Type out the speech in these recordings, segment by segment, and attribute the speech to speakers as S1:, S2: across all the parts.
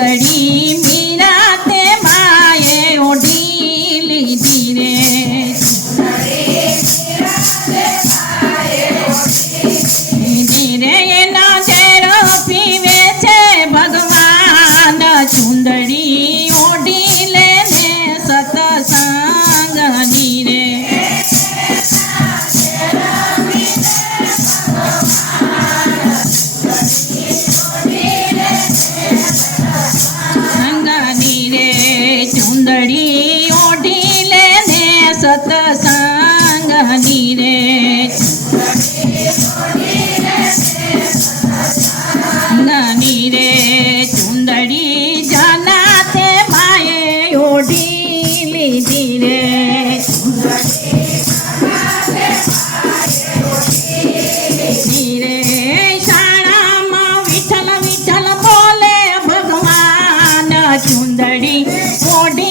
S1: ಗಾಡಿ ஓடி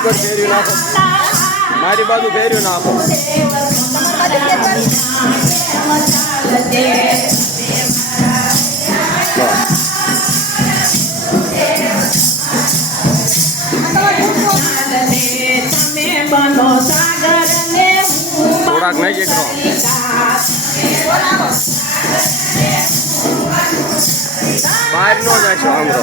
S1: ઉપર ફેરવી નાખો. મારી બાજુ ફેરવી નાખો. થોડાક નહીં જેકરો બહાર નો જાય છે હમરો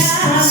S1: Yeah.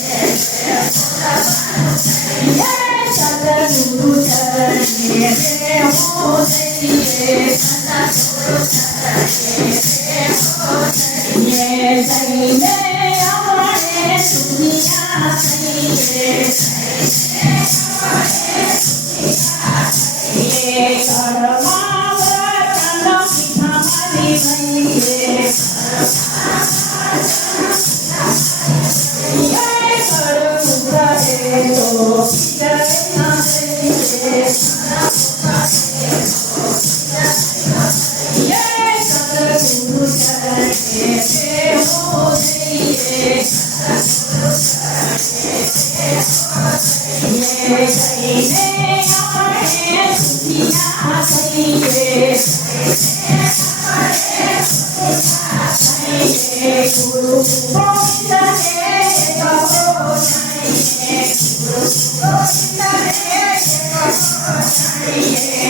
S1: Jesus.